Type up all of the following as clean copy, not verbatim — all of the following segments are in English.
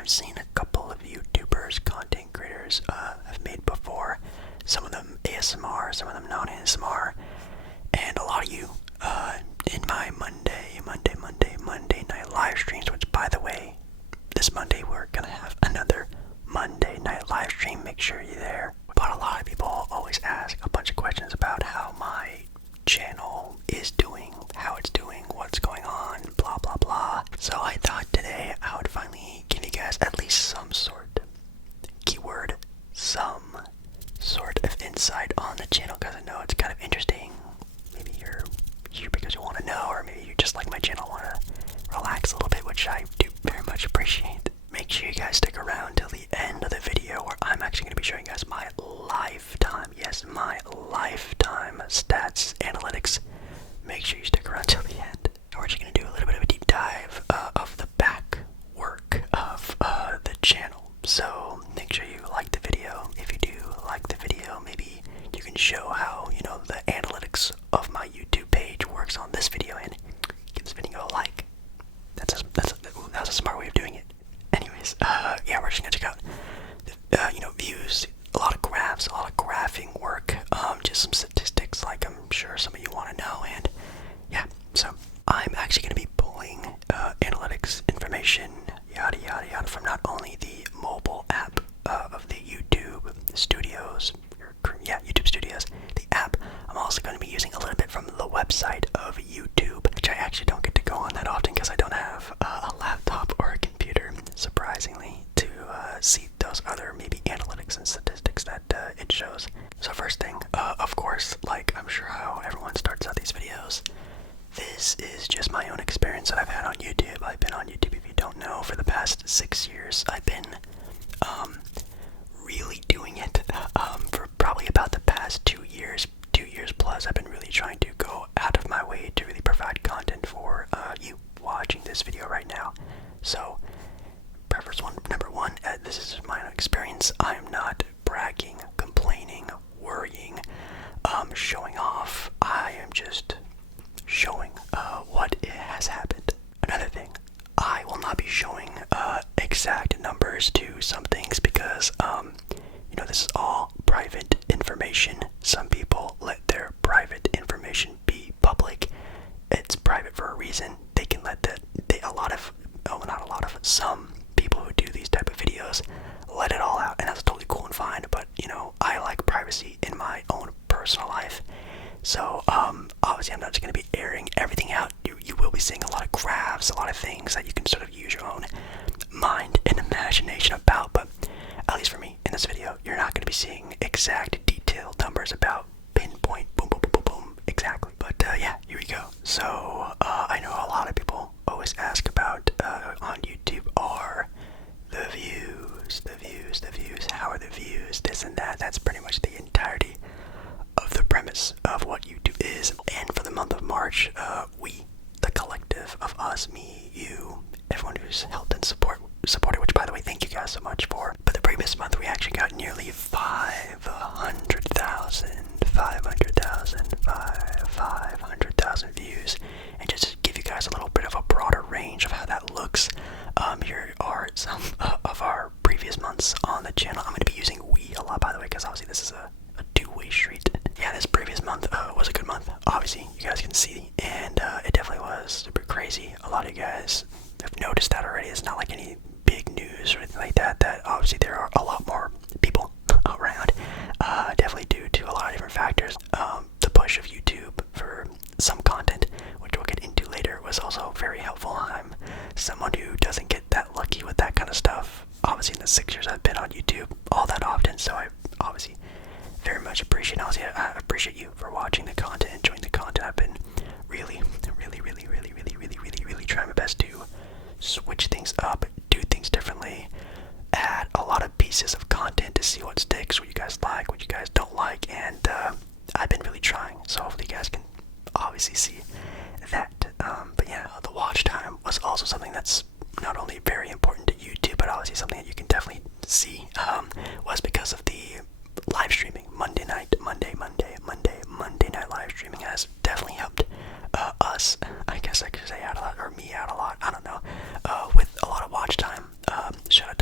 I've seen a couple of YouTubers, content creators have made before. Some of them ASMR, some of them non-ASMR, and a lot of you in my Monday night live streams, which by the way, this Monday we're gonna have another Monday night live stream. Make sure you're there. But a lot of people always ask a bunch of questions about how my channel is doing, how it's doing, what's going on, blah blah blah. So I thought today I would finally give you guys at least some sort, keyword, some sort of insight on the channel, because I know it's kind of interesting. Maybe you're here because you want to know, or maybe you just like my channel, want to relax a little bit, which I do very much appreciate. Make sure you guys stick around till the end of the video, where I'm actually going to be showing you guys my lifetime, yes, my lifetime stats analytics. Make sure you stick around till the end. We're actually going to do a little bit of a deep dive of the back work of the channel. So make sure you like the video. If you do like the video, maybe you can show how, you know, the analytics of my YouTube page works on this video, and give this video a like. That's a smart way of doing it. Anyways, yeah, we're just gonna check out the, views, a lot of graphs, a lot of graphing work, just some statistics like I'm sure some of you want to know, and yeah, so I'm actually gonna be pulling analytics information, yada yada yada, from not only the mobile app of the YouTube Studios, YouTube Studios, the app. I'm also going to be using a little bit from the website of YouTube, which I actually don't get to go on that often because I don't have a laptop or a computer, surprisingly, to see those other maybe analytics and statistics that it shows. So first thing, of course, like I'm sure how everyone starts out these videos, this is just my own experience that I've had on YouTube. I've been on YouTube, if you don't know, for the past 6 years. I've been really doing it for probably about the past 2 years plus. I've been really trying to go out of my way to really provide content for you watching this video right now. So number one, this is my own experience. I'm not bragging, complaining, worrying, showing off. I am just showing what has happened. Another thing, I will not be showing exact numbers to some things because this is all private information. Some people let their private information be public. It's private for a reason. They can let some people who do these type of videos let it all out, and that's totally cool and fine. But I like privacy in my own personal life. So obviously I'm not just going to be airing everything out. You will be seeing a lot of graphs, a lot of things that you can sort of use your own mind and imagination about, but at least for me in this video, you're not going to be seeing exact detailed numbers about pinpoint, boom, boom, boom, boom, boom, exactly. But yeah, here we go. So I know a lot of people always ask about on YouTube are the views, how are the views, this and that. That's pretty much the entirety of the premise of what YouTube is. And for the month of March, we, the collective of us, me, you, everyone who's helped and supported, which by the way, thank you guys so much for. But the previous month we actually got nearly 500,000 views. And just to give you guys a little bit of a broader range of how that looks, here are some of our previous months on the channel. I'm going to be using we a lot, by the way, because obviously this is a two-way street. Yeah, this previous month was a good month. Obviously, you guys can see, and it definitely was super crazy. A lot of you guys have noticed that already. It's not like any big news or anything like that. That obviously there are a lot more people around. Definitely due to a lot of different factors. The push of YouTube for some content, which we'll get into later, was also very helpful. I'm someone who doesn't get that lucky with that kind of stuff. Obviously, in the 6 years I've been on YouTube all that often, so I obviously very much appreciate. Obviously, I appreciate you for watching the content, enjoying the content. I've been really trying my best to switch things up, do things differently, add a lot of pieces of content to see what sticks, what you guys like, what you guys don't like, and I've been really trying. So hopefully you guys can obviously see that. But yeah, the watch time was also something that's not only very important to YouTube, but obviously something that you can definitely see was because of the live streaming. Monday night live streaming has definitely helped us, I guess I could say, out a lot, or me out a lot, I don't know, with a lot of watch time. Shout out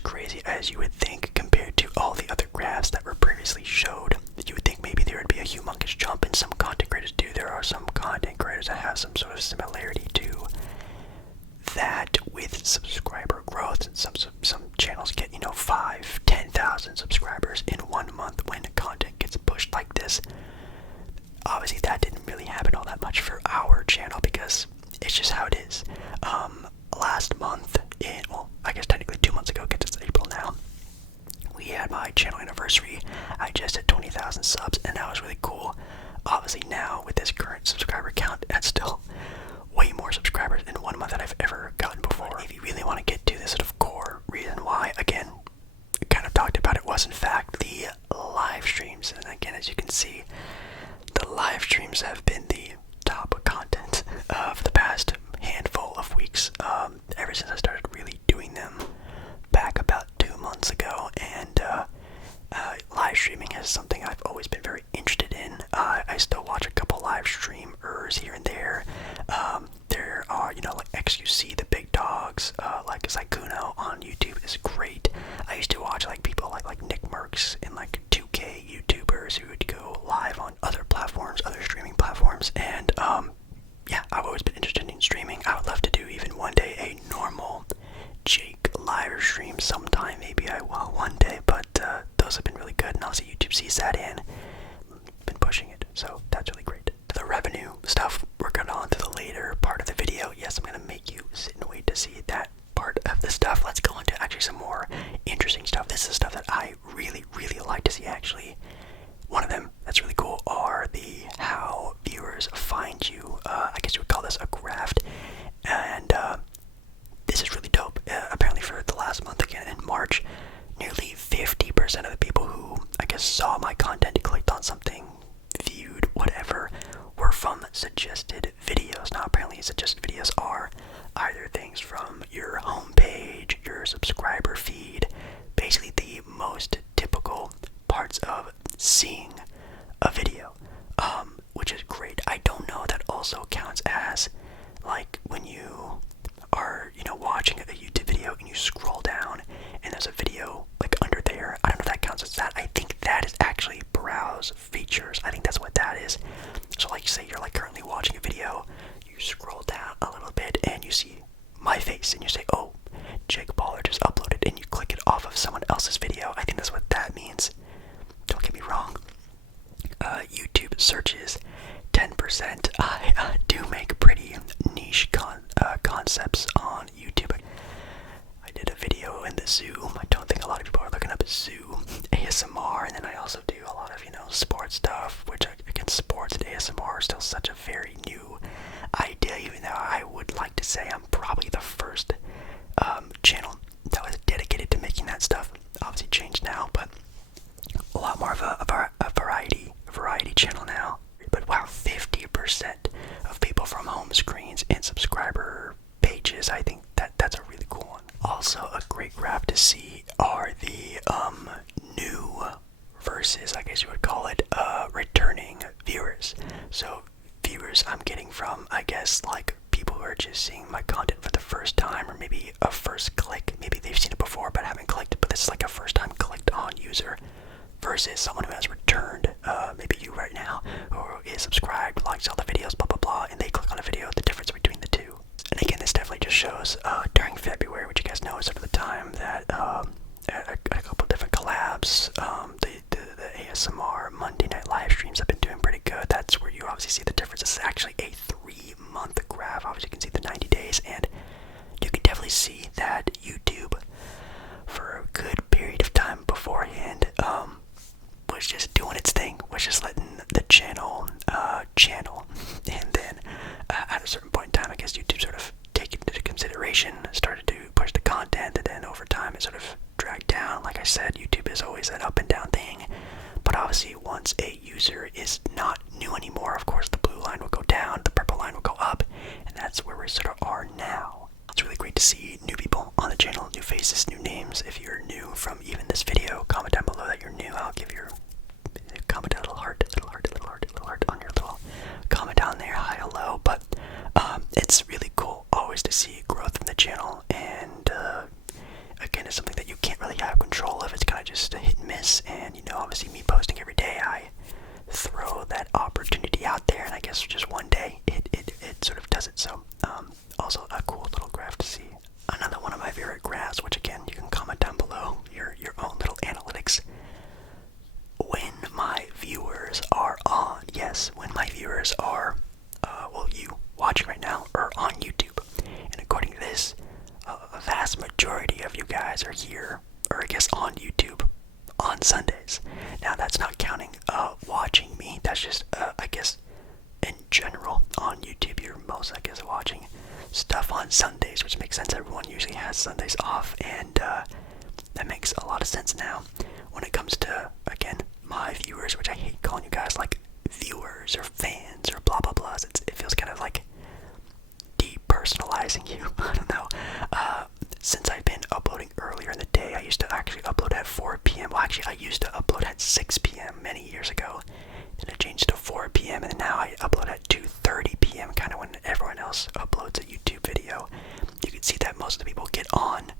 crazy as you would think compared to all the other graphs that were previously showed. You would think maybe there would be a humongous jump, and some content creators do. There are some content creators that have some sort of similarity to that with subscriber growth, and some channels get 5,000-10,000 subscribers in 1 month when content gets pushed like this. Obviously that didn't really happen all that much for our channel because it's just how it is. Last month, I guess technically 2 months ago, because it's April now, we had my channel anniversary. I just hit 20,000 subs, and that was really cool. Obviously now with this current subscriber count, that's still way more subscribers in 1 month than I've ever gotten before. If you really want to get to this sort of core reason why, again, we kind of talked about it, was in fact the live streams. And again, as you can see, the live streams have been the top content of the past handful of weeks, ever since I started really doing them back about 2 months ago. And live streaming is something I've always been very interested in. I still watch a couple live streamers here and there. There are, like XQC, the big dogs, like Zykuno on YouTube is great. I used to watch like people like Nick Merckx and like 2K YouTubers who would go live on other platforms, other streaming platforms, and yeah, I've always been interested in streaming. I would love to do even one day a normal Jake live stream sometime. Maybe I will one day, but those have been really good, and obviously YouTube sees that and been pushing it, so that's really great. The revenue stuff, we're going on to the later part of the video. Yes, I'm going to make you sit and wait to see that part of the stuff. Let's go into actually some more interesting stuff. This is stuff that I really like to see actually. One of them that's really cool are the how viewers find you. I guess you would call this a graph, and this is really dope. Apparently for the last month, again in March, nearly 50% of the people who, I guess, saw my content, clicked on something, viewed, whatever, were from suggested videos. Now apparently suggested videos are either things from your homepage, your subscriber feed, basically the most typical parts of seeing a video, which is great. I don't know if that also counts as like when you are watching a YouTube video and you scroll down and there's a video like under there. I don't know if that counts as that. I think that is actually browse features. I think that's what that is. So like say you're like currently watching a video, you scroll down a little bit and you see my face and you say, oh, Jake Baller just uploaded, and you click it off of someone else's video. I think that's what that means. Don't get me wrong. YouTube searches 10%. I do make pretty niche concepts on YouTube. I did a video in the zoo. I don't think a lot of people are looking up zoo ASMR, and then I also do a lot of sports stuff, which again, sports and ASMR are still such a very new idea, even though I would like to say I'm probably the first channel that was dedicated to making that stuff. Obviously changed now, but a lot more of a variety channel now. But wow, 50% of people from home screens and subscriber pages. I think that's a really cool one. Also, a great graph to see are the new versus, I guess you would call it, returning viewers. So viewers I'm getting from, I guess, like people who are just seeing my content for the first time, or maybe a first click. Maybe they've seen it before but haven't clicked, but this is like a first time clicked on user, versus someone who has returned, maybe you right now, who is subscribed, likes all the videos, blah blah blah, and they click on a video, the difference between the two. And again, this definitely just shows during February, which you guys know is sort of the time that a couple different collabs, the ASMR Monday night live streams have been doing pretty good. That's where you obviously see the difference. This is actually a 3-month graph. Obviously you can see the 90 days, and you can definitely see that YouTube, for a good period of time beforehand, was just doing its thing, was just letting the channel channel, and then at a certain point in time, I guess YouTube sort of take it into consideration, started to push the content, and then over time it sort of dragged down. Like I said, YouTube is always an up and down thing, but obviously once a user is not new anymore, of course the blue line will go down, the purple line will go up, and that's where we sort of are now. It's really great to see new people on the channel, new faces, new names. If you're new from even this video, comment down below that you're new. I'll give your comment a little heart on your little comment down there, hi, hello. But it's really cool always to see growth in the channel, and again, it's something that you can't also a cool little graph to see. Another one of my favorite graphs, which again, you can comment down below your own little analytics. When my viewers are on, yes, when my viewers are, well, you watching right now are on YouTube. And according to this, a vast majority of you guys are here, or I guess on YouTube, on Sundays. Now, that's not counting watching me. That's just, I guess, in general, on YouTube, you're most, I guess, watching stuff on Sundays, which makes sense. Everyone usually has Sundays off, and that makes a lot of sense now. When it comes to, again, my viewers, which I hate calling you guys like viewers or fans or blah blah blahs. It feels kind of like depersonalizing you. I don't know. Since I've been uploading earlier in the day, I used to actually upload at 4 p.m. Well, actually, I used to upload at 6 p.m. many years ago. Then I changed to 4 p.m. and now I upload at 2:30 p.m. kind of when everyone else uploads a YouTube video. You can see that most of the people get on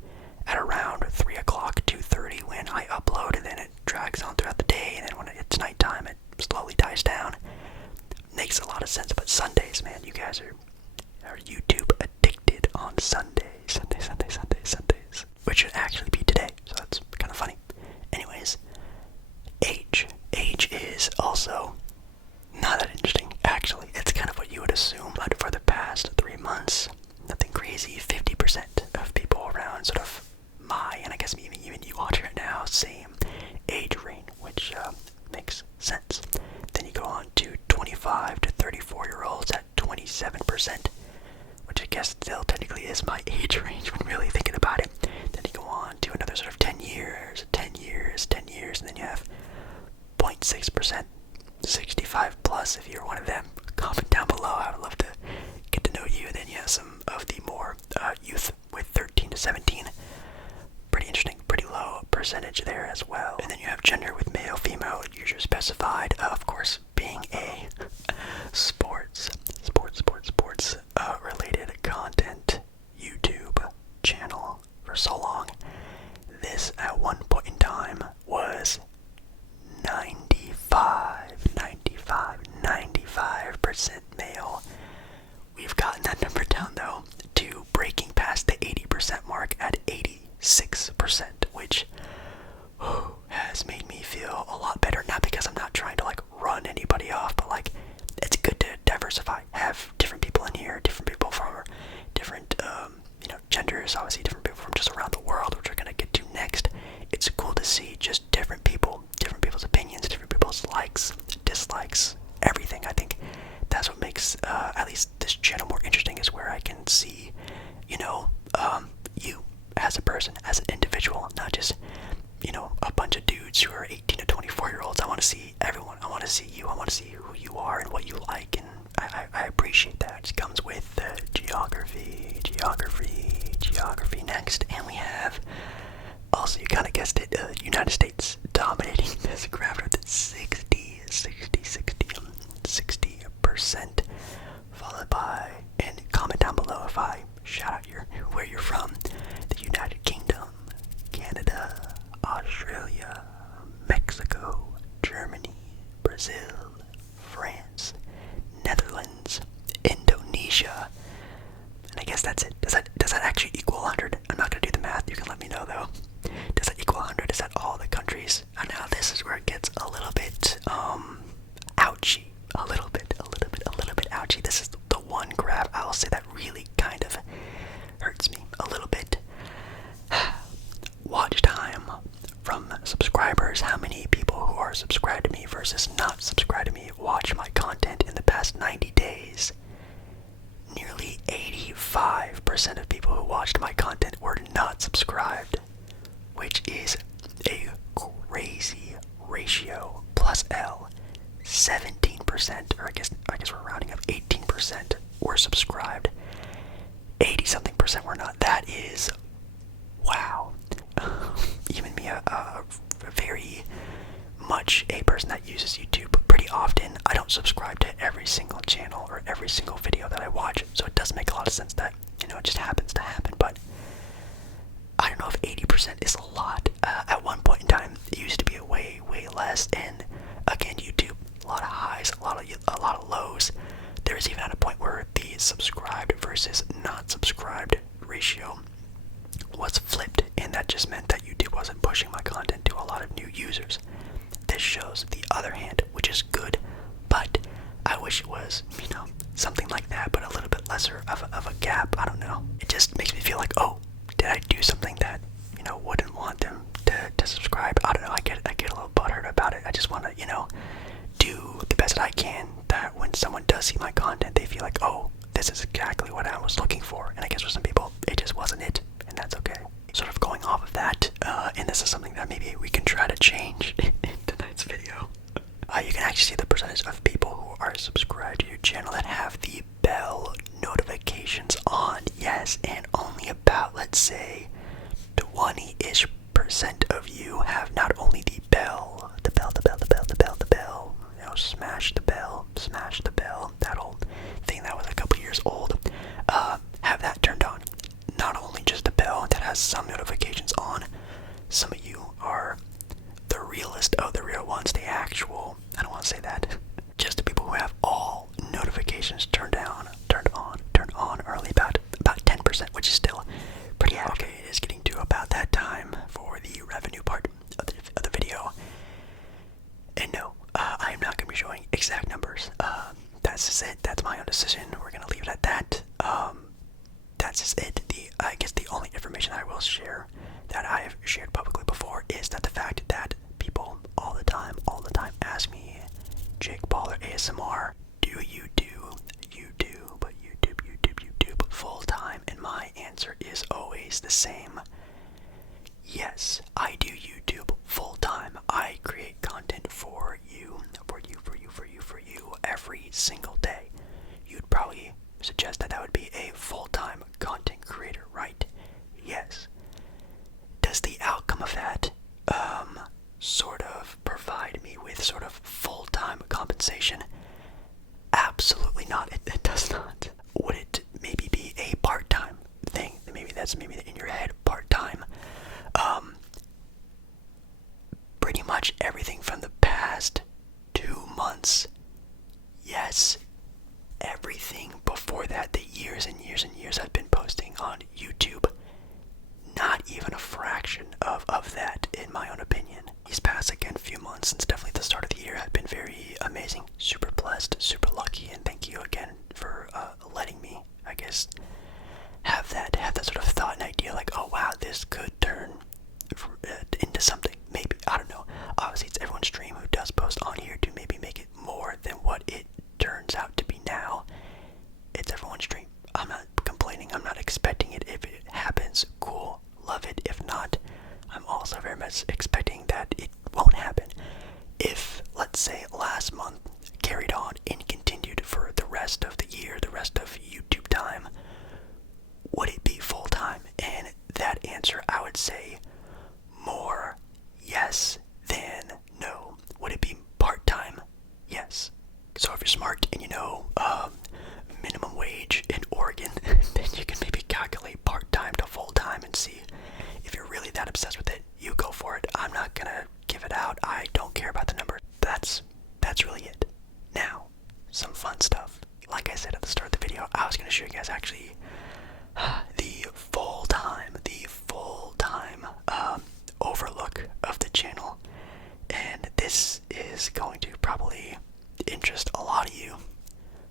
at around 3 o'clock, 2:30 when I upload, and then it drags on throughout the day, and then when it's nighttime, it slowly dies down. Makes a lot of sense. But Sundays, man, you guys are YouTube addicted on Sundays. Sundays. Which should actually be today, so that's kind of funny. Anyways, age. Age is also not that interesting, actually. It's kind of what you would assume, but for the past 3 months, nothing crazy. 50% of people around sort of my, and I guess even you watching right now, same age range, which makes sense. Then you go on to 25 to 34-year-olds at 27%, which I guess still technically is my age range when really thinking about it. Then you go on to another sort of 10 years, and then you have 0.6%, 65 plus if you're one of them. Comment down below, I would love to get to know you. And then you have some of the more youth with 13 to 17. Pretty interesting, pretty low percentage there as well. And then you have gender with male, female, usually specified, of course, being a sports related content YouTube channel for so long. This at one point in time was 95% male. We've gotten that number down though to breaking past the 80% mark at 86%, which has made me feel a lot better. Not because I'm not trying to like run anybody off, but like it's good to diversify, have different people in here, different people from different genders, obviously different people from just around the world, which we're gonna get to next. It's cool to see just different people, different people's opinions, different people's likes, dislikes, everything. I think that's what makes at least this channel more interesting, is where I can see, you as a person, as an individual, not just, a bunch of dudes who are 18 to 24-year-olds. I want to see everyone. I want to see you. I want to see who you are and what you like, and I appreciate that. It comes with geography next, and we have, also, you kind of guessed it, United States dominating this graph with 60%, followed by, and comment down below if I shout out where you're from, the United Kingdom, Canada, Australia, Mexico, Germany, Brazil, France, Netherlands, Indonesia, and I guess that's it. Does that actually equal 100? I'm not gonna do the math. You can let me know though. Does that equal 100? Is that all the countries? And now this is where it gets a little bit ouchy. A little bit ouchy. This is the one graph I'll say that really kind of hurts me a little bit. Watch time from subscribers. How many people who are subscribed to me versus not subscribed to me watch my content in the past 90 days? Nearly 85% of people who watched my content were not subscribed, which is a crazy ratio. Plus L, 17%, or I guess we're rounding up, 18% were subscribed. 80-something% were not. That is, wow. Even me, a very much a person that uses YouTube pretty often, I don't subscribe to every single channel or every single video that I watch, so it does make a lot of sense that, it just happens to happen. But I don't know if 80% is a lot. At one point in time, it used to be a way less, and again, YouTube, a lot of highs, a lot of lows. There was even at a point where the subscribed versus not subscribed ratio was flipped, and that just meant that YouTube wasn't pushing my content to a lot of new users. This shows the other hand, which is good, but I wish it was, something like that, but a little bit lesser of a gap. I don't know. It just makes me feel like, oh, did I do something that, wouldn't want them to subscribe? I don't know. I get a little butthurt about it. I just want to, do the best that I can, that when someone does see my content, they feel like, oh, this is exactly what I was looking for. And I guess for some people, it just wasn't it, and that's okay. Sort of going off of that, and this is something that maybe we can try to change in tonight's video. You can actually see the percentage of people who are subscribed to your channel that have the bell notifications on. Yes, and only about, let's say, 20-ish% of you have not only the bell, smash the bell, that old thing that was a couple years old, have that turned on. Not only just the bell that has some notifications on. Some of you are the realest of the real ones, the actual, I don't want to say that, just the people who have all notifications turned on early, about 10%, which is still pretty high. Okay, it is getting to about that time for the revenue part of the video. And no, I am not going to be showing exact numbers. That's just it. That's my own decision. We're going to leave it at that. That's just it. I guess the only information I will share that I have shared publicly before is that the fact that people all the time ask me, Jake Baller ASMR, do you do YouTube full time? And my answer is always the same. Yes, I do YouTube full time. I create content for you every single day. You'd probably suggest that would be a full-time content creator, right? Yes. Does the outcome of that sort of provide me with sort of full-time compensation? Absolutely not. It does not. Would it maybe be a part-time thing? Maybe that's in your head, part-time. Pretty much everything from the past 2 months, yes. Everything before that, the years and years and years I've been posting on YouTube, not even a fraction of that, in my own opinion. These past, again, few months, since definitely the start of the year, have been very amazing, super blessed, super lucky, and thank you again for letting me, I guess, have that sort of thought and idea, like, oh wow, this could turn into something, maybe, I don't know. Obviously, it's everyone's dream who does post on here to maybe make it more than what it turns out to be now. It's everyone's dream. I'm not complaining. I'm not expecting it. If it happens, cool, love it. If not, I'm also very much expecting that it won't happen. If, let's say, last month carried on and continued for the rest of the year, the rest of YouTube time, would it be full time? And that answer, I would say, more yes than no. Would it be part time? Yes. So if you're smart and you know minimum wage in Oregon, then you can maybe calculate part-time to full-time and see if you're really that obsessed with it. You go for it. I'm not gonna give it out. I don't care about the number. That's really it. Now, some fun stuff. Like I said at the start of the video, I was gonna show you guys actually the full-time overlook of the channel, and this is going to probably interest a lot of you,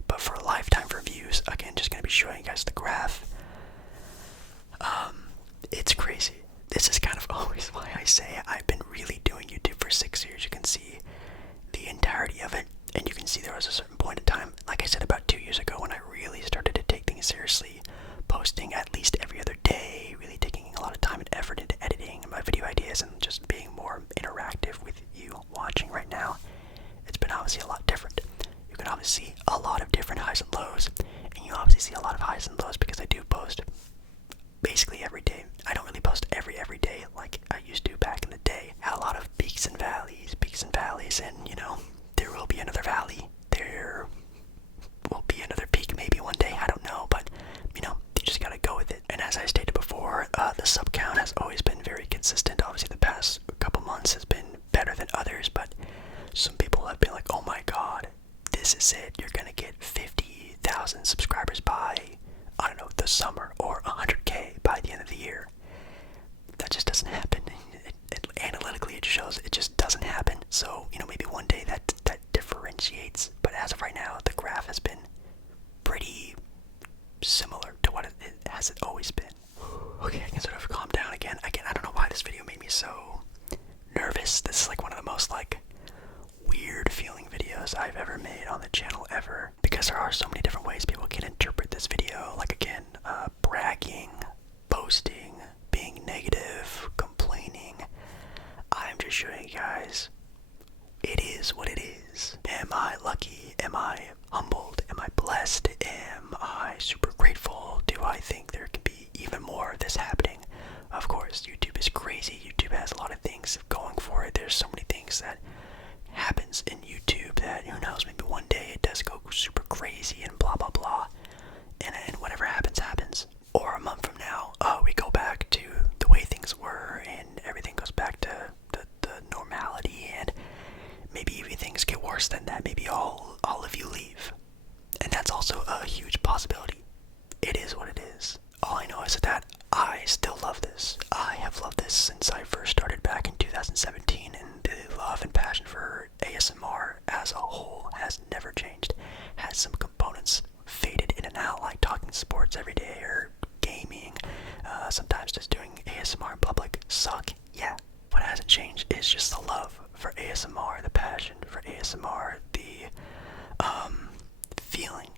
but for lifetime reviews, again, just going to be showing you guys the graph. It's crazy. This is kind of always why I say I've been really doing YouTube for 6 years. You can see the entirety of it, and you can see there was a certain point in time, like I said, about 2 years ago, when I really started to take things seriously, posting at least every other day, really taking a lot of time and effort into editing my video ideas and just being more interactive with you watching right now. It's been obviously a lot different. You can obviously see a lot of different highs and lows, and you obviously see a lot of highs and lows because I do post basically every day. I don't really post every day like I used to back in the day. Had a lot of peaks and valleys, and there will be another valley. There will be another peak maybe one day, I don't know, but you just gotta go with always been. Okay, I can sort of calm down again. I don't know why this video made me so nervous. This is like one of the most like weird feeling videos I've ever made on the channel ever, because there are so many different ways people can interpret this video. Like again, bragging, boasting, being negative, complaining. I'm just showing you guys, it is what it is. Am I lucky? Am I humbled? Am I blessed? Am I super grateful? Do I think there could be even more of this happening? Of course, YouTube is crazy. YouTube has a lot of things going for it. There's so many things that happens in YouTube that, who knows, maybe one day it does go super crazy and blah blah blah, and whatever happens happens. Or a month from now, we go back to the way things were and everything goes back to the normality, and maybe even things get worse than that. Maybe all of you leave, and that's also a huge possibility. It is what it is. All I know is that I still love this. I have loved this since I first started back in 2017, and the love and passion for ASMR as a whole has never changed. Has some components faded in and out, like talking sports every day or gaming, sometimes just doing ASMR in public suck, yeah. What hasn't changed is just the love for ASMR, the passion for ASMR, the feeling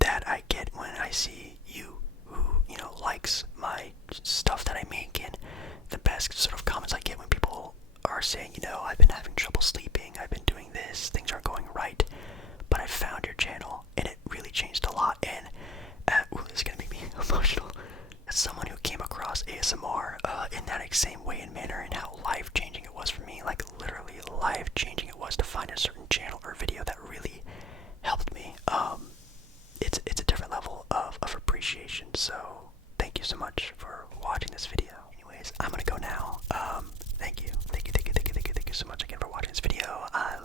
that I get when I see you who, likes my stuff that I make, and the best sort of comments I get when people are saying, I've been having trouble sleeping, I've been doing this, things aren't going right, but I found your channel and it really changed a lot. And this is gonna make me emotional. As someone who came across ASMR in that same way and manner, and how life-changing it was for me, like literally life-changing it was to find a certain channel or video that really helped me. It's a different level of appreciation. So thank you so much for watching this video. Anyways, I'm gonna go now. Thank you so much again for watching this video. I